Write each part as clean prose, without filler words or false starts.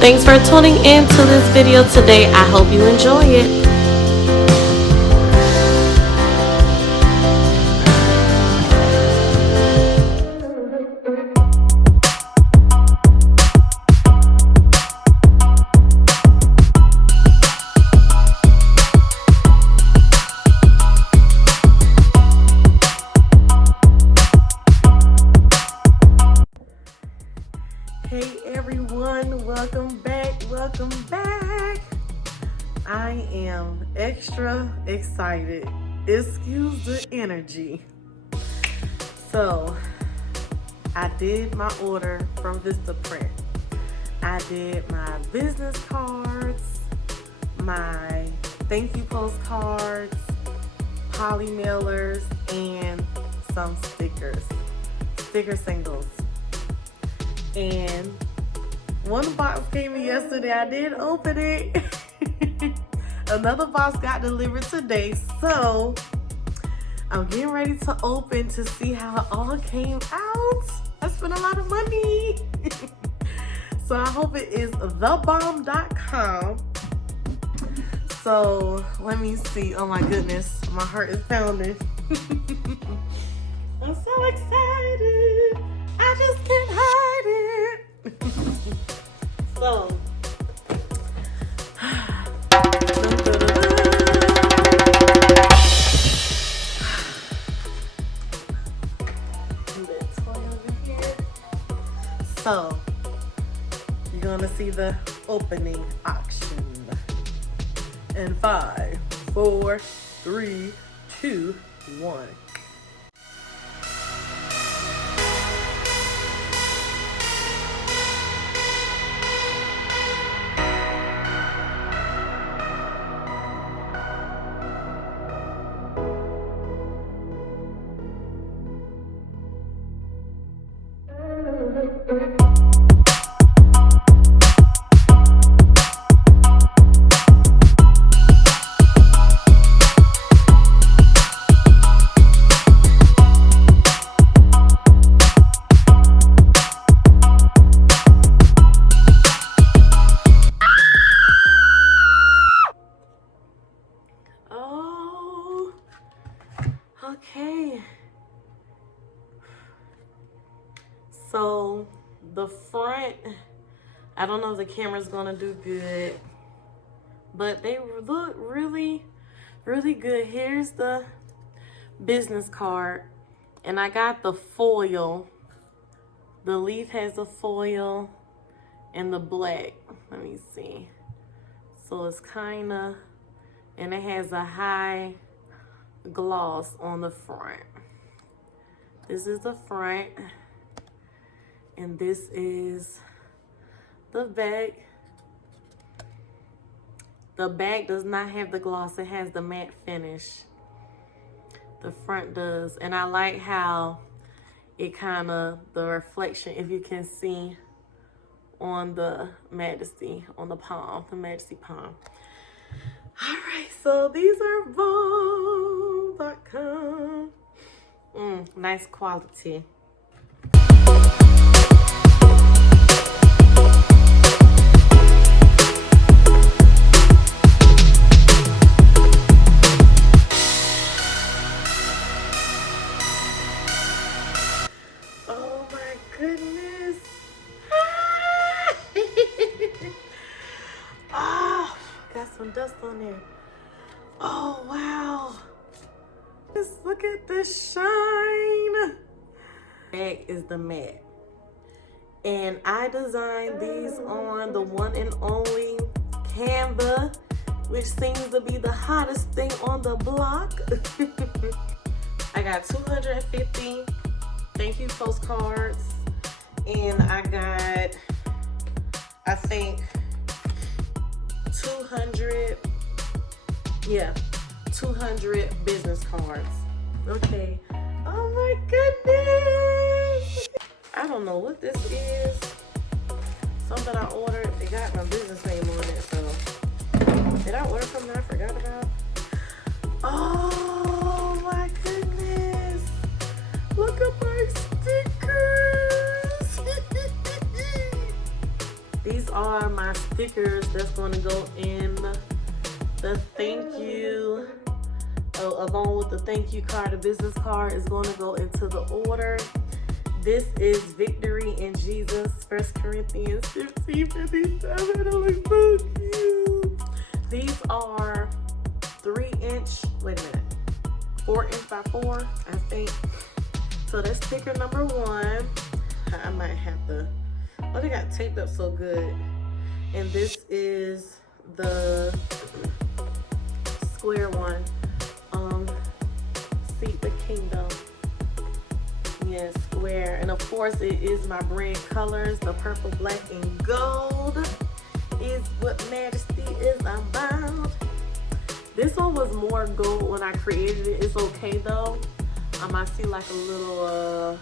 Thanks for tuning in to this video today. I hope you enjoy it. Hey everyone, welcome back. I am extra excited. Excuse the energy. So, I did my order from Vistaprint. I did my business cards, my thank you postcards, poly mailers, and some sticker singles. And one box came in yesterday. I did open it. Another box got delivered today. So I'm getting ready to open to see how it all came out. I spent a lot of money. So I hope it is thebomb.com. So let me see. Oh my goodness, my heart is pounding. I'm so excited. I just can't hide it. So, so you're gonna see the opening auction in 5, 4, 3, 2, 1. Okay, so the front, I don't know if the camera's gonna do good, but they look really good. Here's the business card, and I got the foil. The leaf has the foil and the black. Let me see. So it's kind of, and it has a high gloss on the front. This is the front, and this is the back. The back does not have the gloss, it has the matte finish. The front does, and I like how it kind of, the reflection, if you can see on the Majesty, on the palm, the Majesty palm. All right, so these are bomb.com. Nice quality. Oh my goodness. Oh, got some dust on there. Oh, wow. Just look at the shine. Bag is the matte. And I designed these on the one and only Canva, which seems to be the hottest thing on the block. I got 250 thank you postcards. And I got, I think, 200 business cards. Okay. Oh my goodness. I don't know what this is. Something I ordered. It got my business name on it, so. Did I order something I forgot about? Oh my goodness. Look at my stickers. These are my stickers that's going to go in the thank you. Along with the thank you card, the business card is going to go into the order. This is Victory in Jesus, 1 Corinthians 15:57. It looks so cute. These are 3-inch, wait a minute, 4-inch by 4, I think. So that's sticker number 1. I might have to, oh, they got taped up so good. And this is the square one. Seek the kingdom. Yes, square. And of course it is my brand colors. The purple, black, and gold is what Majesty is about. This one was more gold when I created it. It's okay though. I see like a little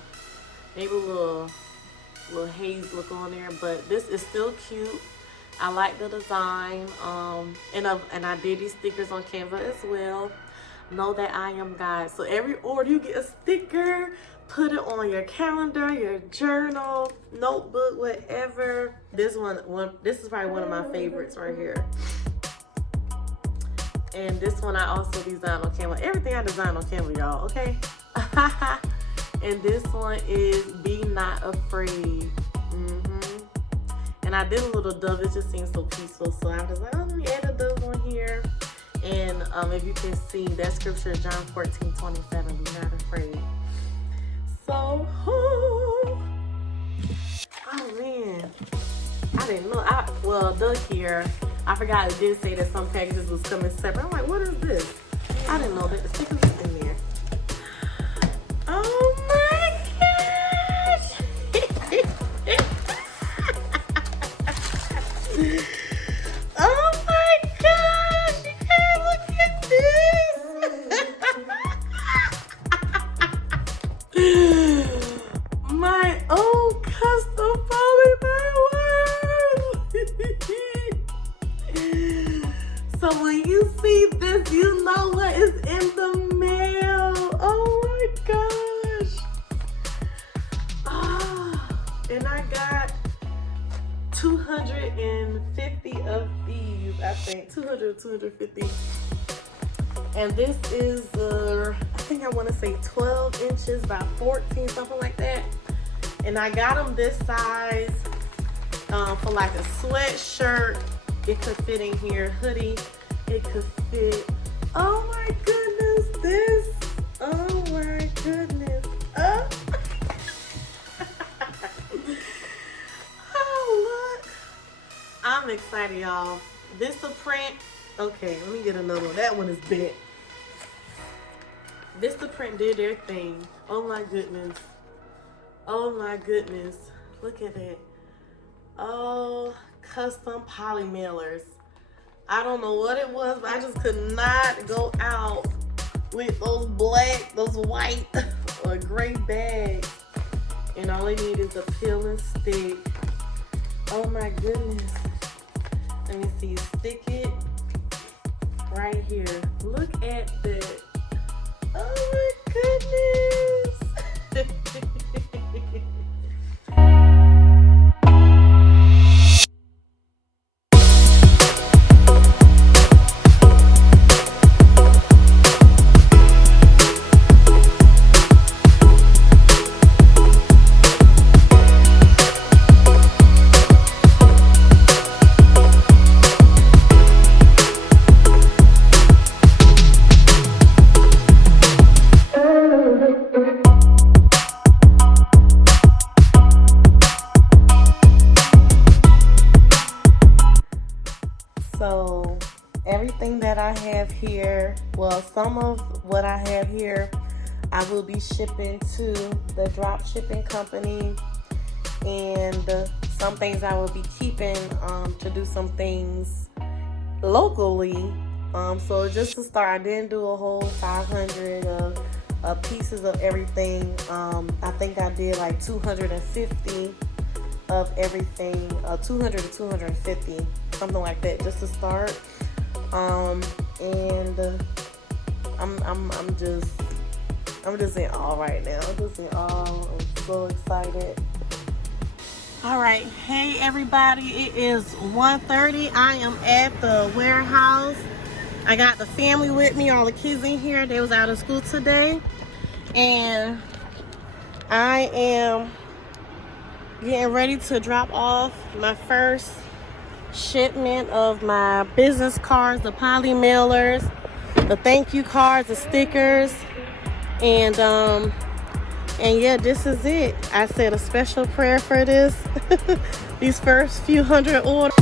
maybe a little haze look on there, but this is still cute. I like the design. And I did these stickers on Canva as well. Know that I am God. So every order you get a sticker, put it on your calendar, your journal, notebook, whatever. This is probably one of my favorites right here. And this one I also designed on Canva. Everything I designed on Canva, y'all, okay? And this one is Be Not Afraid. And I did a little dove. It just seems so peaceful. So I'm just like, oh, let me add a dove on here. And if you can see, that scripture is John 14:27. Be not afraid. So, oh man, I didn't know. Well, Doug here, I forgot it did say that some packages was coming separate. I'm like, what is this? I didn't know that the stickers was in there. Oh my gosh! Oh my gosh! You guys, look at this! My own custom polymer. So when you see this, you know what is in the mail. Oh my gosh. And I got 250 of these, I think. 200, 250. And this is, I think I want to say 12 inches by 14, something like that. And I got them this size for like a sweatshirt. It could fit in here. Hoodie, it could fit. Oh my goodness, this. Oh my goodness. Oh, oh look. I'm excited, y'all. This the print. Okay, let me get another one. That one is bent. This the print did their thing. Oh my goodness. Oh my goodness. Look at it. Oh, custom poly mailers. I don't know what it was, but I just could not go out with those black, those white or gray bags. And all they need is a peel and stick. Oh my goodness. Let me see, stick it right here. Look at that. Oh my goodness. So everything that I have here, well, some of what I have here, I will be shipping to the drop shipping company, and some things I will be keeping to do some things locally. So just to start, I didn't do a whole 500 pieces of everything. I think I did like 250 of everything, 200 to 250, something like that, just to start. And I'm just in awe right now. I'm just in awe. I'm so excited. All right, hey everybody, it is 1:30. I am at the warehouse. I got the family with me, all the kids in here. They was out of school today, and I am getting ready to drop off my first shipment of my business cards, the poly mailers, the thank you cards, the stickers, and yeah, this is it. I said a special prayer for this. These first few hundred orders.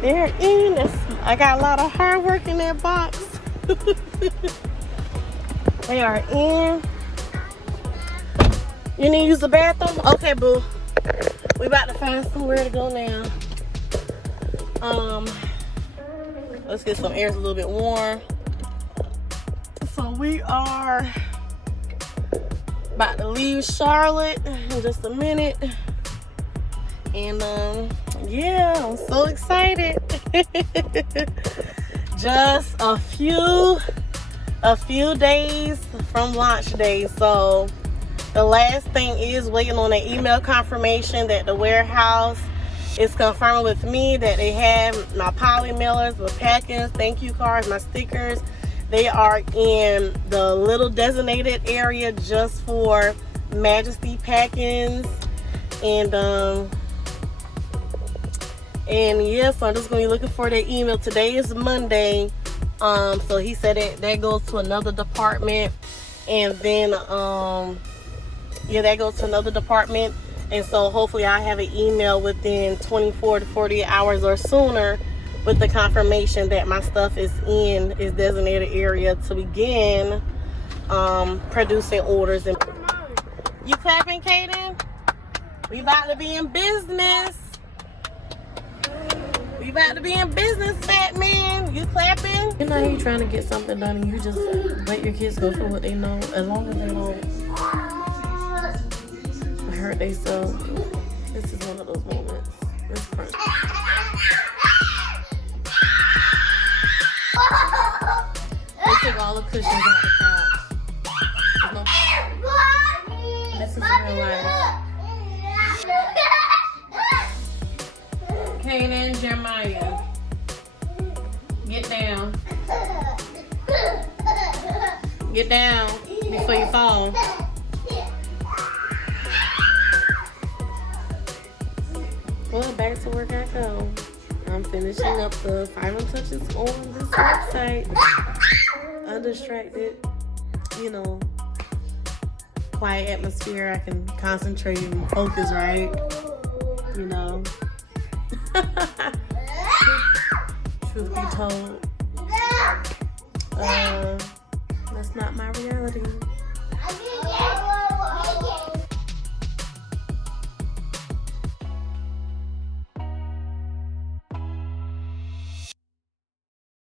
They're in. I got a lot of hard work in that box. They are in. You need to use the bathroom? Okay, boo. We about to find somewhere to go now. Let's get some air. It's a little bit warm. So we are about to leave Charlotte in just a minute. And yeah, I'm so excited. Just a few days from launch day. So the last thing is waiting on an email confirmation that the warehouse is confirming with me that they have my poly mailers, my packings, thank you cards, my stickers. They are in the little designated area just for Majesty packings. And yes, I'm just going to be looking for their email. Today is Monday. So he said that goes to another department. And then, yeah, that goes to another department. And so hopefully I have an email within 24 to 48 hours or sooner with the confirmation that my stuff is in its designated area to begin producing orders. And you clapping, Kaden? We about to be in business. We about to be in business, fat man. You clapping? You know how you trying to get something done and you just let your kids go for what they know, as long as they don't hurt themselves. This is one of those moments. It's crazy. They took all the cushions out the couch. This is real life. Kaden, Jeremiah, get down. Get down before you fall. Well, back to work I go. I'm finishing up the final touches on this website. Undistracted, you know, quiet atmosphere. I can concentrate and focus, right? You know. Truth be told, that's not my reality.